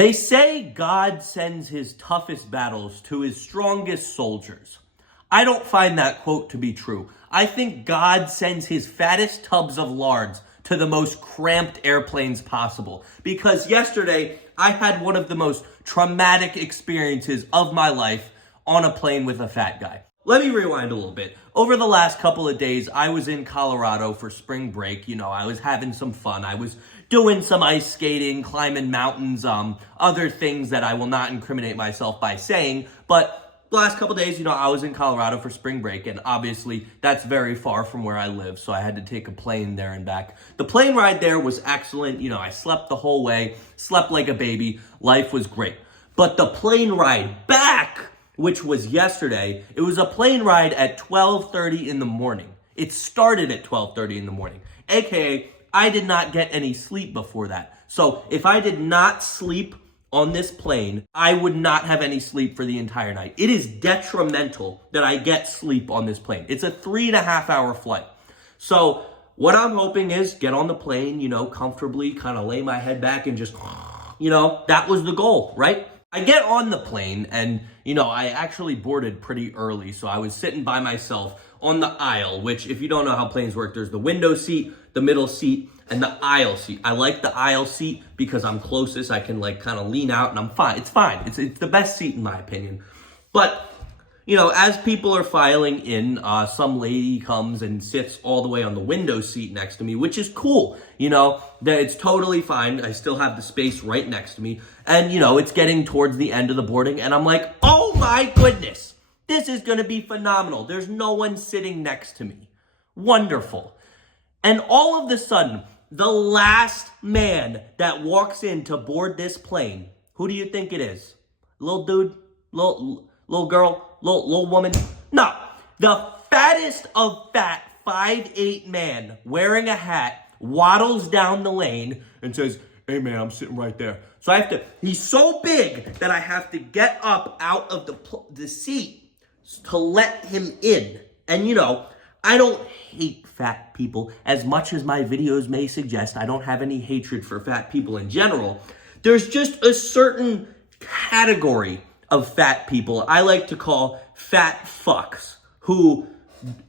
They say God sends his toughest battles to his strongest soldiers. I don't find that quote to be true. I think God sends his fattest tubs of lards to the most cramped airplanes possible. Because yesterday, I had one of the most traumatic experiences of my life on a plane with a fat guy. Let me rewind a little bit. Over the last couple of days, I was in Colorado for spring break. I was having some fun. I was doing some ice skating, climbing mountains, other things that I will not incriminate myself by saying. But the last couple of days, I was in Colorado for spring break, and obviously that's very far from where I live, so I had to take a plane there and back. The plane ride there was excellent. I slept the whole way, slept like a baby. Life was great. But the plane ride back, which was yesterday, it was a plane ride at 12:30 in the morning. It started at 12:30 in the morning, aka I did not get any sleep before that. So if I did not sleep on this plane, I would not have any sleep for the entire night. It is detrimental that I get sleep on this plane. It's a 3.5-hour flight. So what I'm hoping is get on the plane, comfortably, kind of lay my head back and just, that was the goal, right? I get on the plane and, I actually boarded pretty early. So I was sitting by myself on the aisle, which if you don't know how planes work, there's the window seat, the middle seat, and the aisle seat. I like the aisle seat because I'm closest. I can kind of lean out and I'm fine. It's fine. It's the best seat in my opinion. But, as people are filing in, some lady comes and sits all the way on the window seat next to me, which is cool. That it's totally fine. I still have the space right next to me. And, it's getting towards the end of the boarding and I'm like, oh my goodness, this is going to be phenomenal. There's no one sitting next to me. Wonderful. And all of a sudden, the last man that walks in to board this plane, who do you think it is? Little dude? Little girl? Little woman? No. The fattest of fat 5'8" man wearing a hat waddles down the lane and says, hey man, I'm sitting right there. So he's so big that I have to get up out of the seat to let him in. And I don't hate fat people as much as my videos may suggest. I don't have any hatred for fat people in general. There's just a certain category of fat people I like to call fat fucks who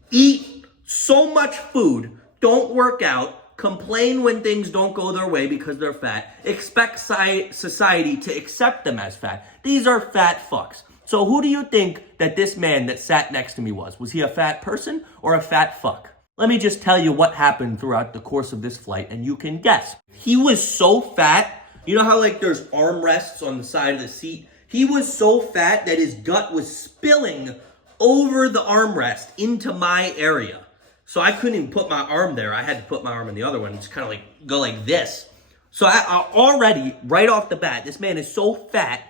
eat so much food, don't work out, complain when things don't go their way because they're fat, expect society to accept them as fat. These are fat fucks. So who do you think that this man that sat next to me was? Was he a fat person or a fat fuck? Let me just tell you what happened throughout the course of this flight and you can guess. He was so fat. You know how there's armrests on the side of the seat? He was so fat that his gut was spilling over the armrest into my area. So I couldn't even put my arm there. I had to put my arm in the other one and just kind of go like this. So I already, right off the bat, this man is so fat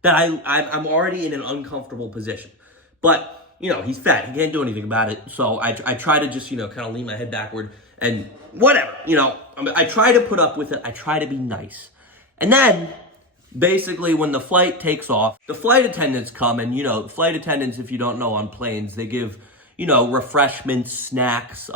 that I'm already in an uncomfortable position. But, he's fat. He can't do anything about it. So I try to just, kind of lean my head backward and whatever, I try to put up with it. I try to be nice. And then, basically, when the flight takes off, the flight attendants come and, flight attendants, if you don't know on planes, they give, refreshments, snacks.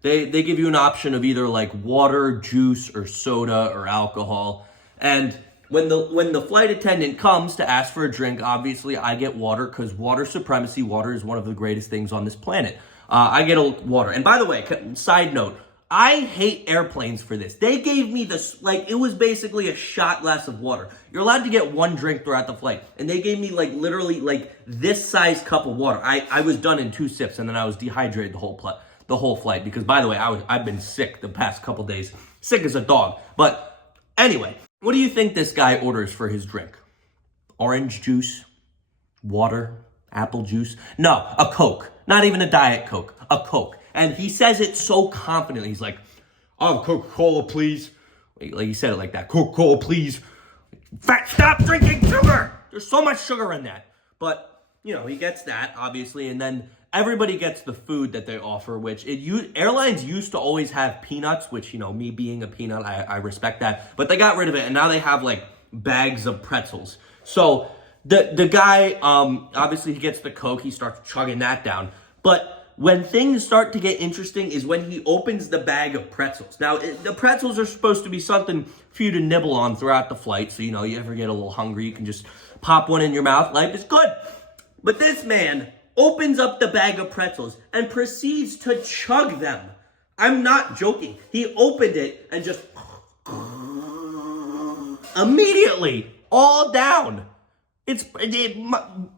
They give you an option of either water, juice, or soda, or alcohol. And when the flight attendant comes to ask for a drink, obviously I get water because water supremacy. Water is one of the greatest things on this planet. I get water. And by the way, side note, I hate airplanes for this. They gave me this, it was basically a shot glass of water. You're allowed to get one drink throughout the flight. And they gave me literally this size cup of water. I was done in 2 sips and then I was dehydrated the whole flight. Because by the way, I've been sick the past couple days. Sick as a dog. But anyway. What do you think this guy orders for his drink? Orange juice? Water? Apple juice? No, a Coke. Not even a Diet Coke. A Coke. And he says it so confidently. He's like, oh, Coca-Cola, please. He said it like that. Coca-Cola, please. Fat, stop drinking sugar! There's so much sugar in that. But, he gets that, obviously. And then everybody gets the food that they offer, which airlines used to always have peanuts, which, me being a peanut, I respect that. But they got rid of it, and now they have, bags of pretzels. So the guy, obviously, he gets the Coke. He starts chugging that down. But when things start to get interesting is when he opens the bag of pretzels. Now, the pretzels are supposed to be something for you to nibble on throughout the flight. So, you ever get a little hungry, you can just pop one in your mouth. Life is good. But this man opens up the bag of pretzels and proceeds to chug them. I'm not joking. He opened it and just immediately all down.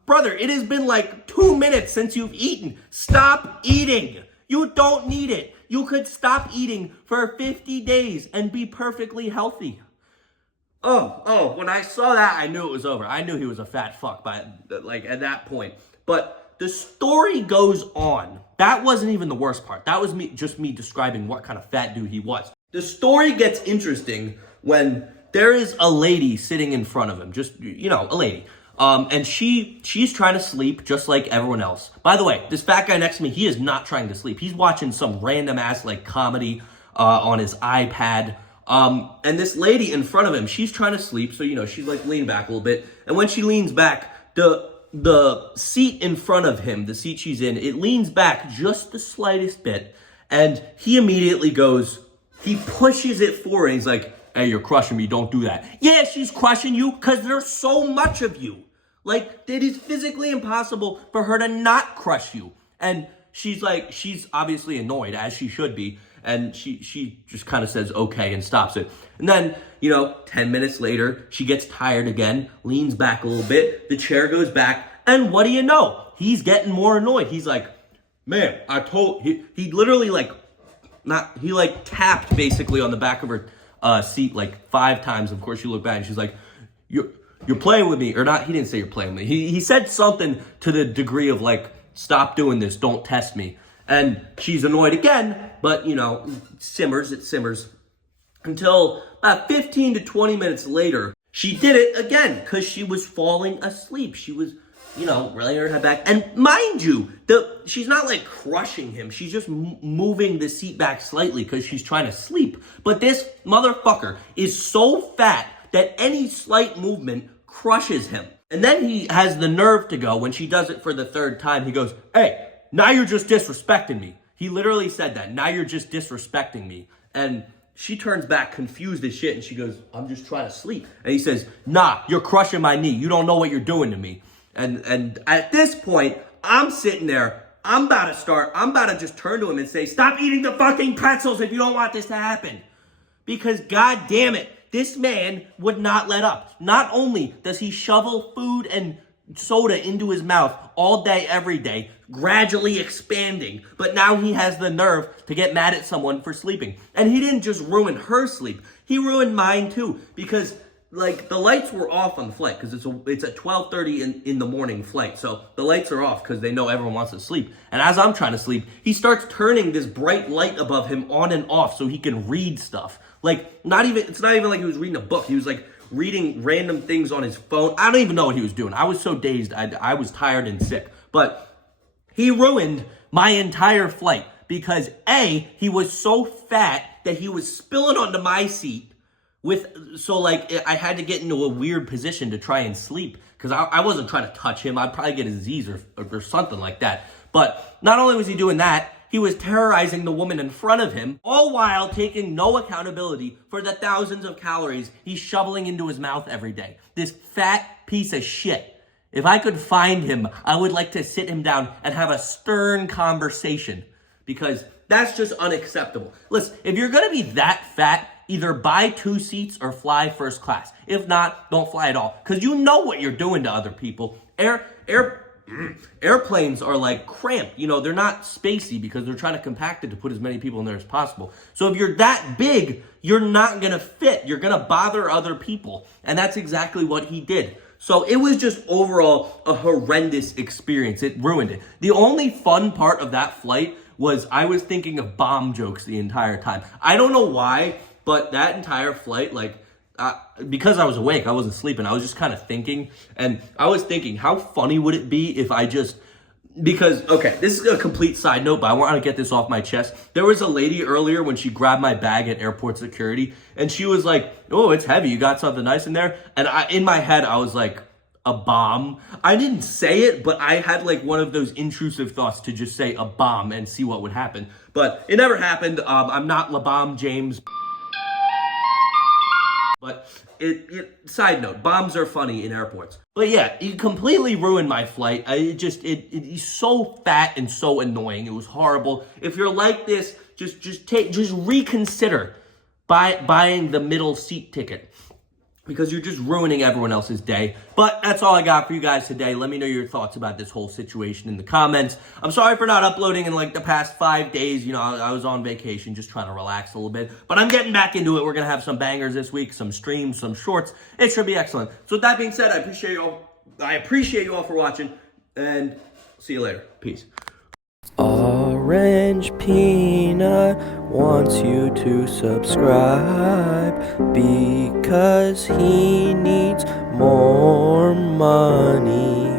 Brother, it has been like 2 minutes since you've eaten. Stop eating. You don't need it. You could stop eating for 50 days and be perfectly healthy. When I saw that, I knew it was over. I knew he was a fat fuck at that point. But the story goes on. That wasn't even the worst part. That was me describing what kind of fat dude he was. The story gets interesting when there is a lady sitting in front of him, just, a lady. And she's trying to sleep just like everyone else. By the way, this fat guy next to me, he is not trying to sleep. He's watching some random ass comedy on his iPad. And this lady in front of him, she's trying to sleep. So, she's leaned back a little bit. And when she leans back, the seat in front of him, the seat she's in, it leans back just the slightest bit. And he immediately he pushes it forward. And he's like, hey, you're crushing me. Don't do that. Yeah, she's crushing you because there's so much of you. It is physically impossible for her to not crush you. And she's obviously annoyed, as she should be. And she just kind of says, okay, and stops it. And then, 10 minutes later, she gets tired again, leans back a little bit. The chair goes back. And what do you know? He's getting more annoyed. He's like, man, he literally tapped basically on the back of her seat 5 times. Of course, she looked back and she's like, you're playing with me. Or not, he didn't say you're playing with me. He said something to the degree of stop doing this, don't test me. And she's annoyed again, but it simmers until about 15 to 20 minutes later, she did it again because she was falling asleep. She was, laying her head back. And mind you, she's not crushing him. She's just moving the seat back slightly because she's trying to sleep. But this motherfucker is so fat that any slight movement crushes him. And then he has the nerve to go, when she does it for the 3rd time, he goes, hey, now you're just disrespecting me. He literally said that. Now you're just disrespecting me. And she turns back confused as shit and she goes, I'm just trying to sleep. And he says, nah, you're crushing my knee. You don't know what you're doing to me. And at this point, I'm sitting there. I'm about to just turn to him and say, stop eating the fucking pretzels if you don't want this to happen. Because god damn it, this man would not let up. Not only does he shovel food and soda into his mouth all day, every day, gradually expanding, but now he has the nerve to get mad at someone for sleeping. And he didn't just ruin her sleep, he ruined mine too, because the lights were off on the flight because it's a 12:30 in the morning flight. So the lights are off because they know everyone wants to sleep. And as I'm trying to sleep, he starts turning this bright light above him on and off so he can read stuff. It's not even like he was reading a book. He was reading random things on his phone. I don't even know what he was doing. I was so dazed. I was tired and sick. But he ruined my entire flight because he was so fat that he was spilling onto my seat. I had to get into a weird position to try and sleep because I wasn't trying to touch him. I'd probably get a disease or something like that. But not only was he doing that, he was terrorizing the woman in front of him, all while taking no accountability for the thousands of calories he's shoveling into his mouth every day. This fat piece of shit. If I could find him, I would like to sit him down and have a stern conversation because that's just unacceptable. Listen, if you're going to be that fat, either buy 2 seats or fly first class. If not, don't fly at all because you know what you're doing to other people. Airplanes are cramped. They're not spacey because they're trying to compact it to put as many people in there as possible. So if you're that big, you're not going to fit. You're going to bother other people. And that's exactly what he did. So it was just overall a horrendous experience. It ruined it. The only fun part of that flight was I was thinking of bomb jokes the entire time. I don't know why, but that entire flight, because I was awake, I wasn't sleeping, I was just kind of thinking, and I was thinking, how funny would it be if okay, this is a complete side note, but I want to get this off my chest. There was a lady earlier when she grabbed my bag at airport security, and she was like, oh, it's heavy, you got something nice in there? And in my head, I was like, a bomb? I didn't say it, but I had one of those intrusive thoughts to just say a bomb and see what would happen. But it never happened. I'm not LeBron James. But side note, bombs are funny in airports. But yeah, it completely ruined my flight. It's so fat and so annoying. It was horrible. If you're like this, just reconsider buying the middle seat ticket, because you're just ruining everyone else's day. But that's all I got for you guys today. Let me know your thoughts about this whole situation in the comments. I'm sorry for not uploading in like the past 5 days. You know, I was on vacation, just trying to relax a little bit. But I'm getting back into it. We're going to have some bangers this week, some streams, some shorts. It should be excellent. So with that being said, I appreciate you all for watching, and see you later. Peace. Orange Peanut wants you to subscribe because he needs more money.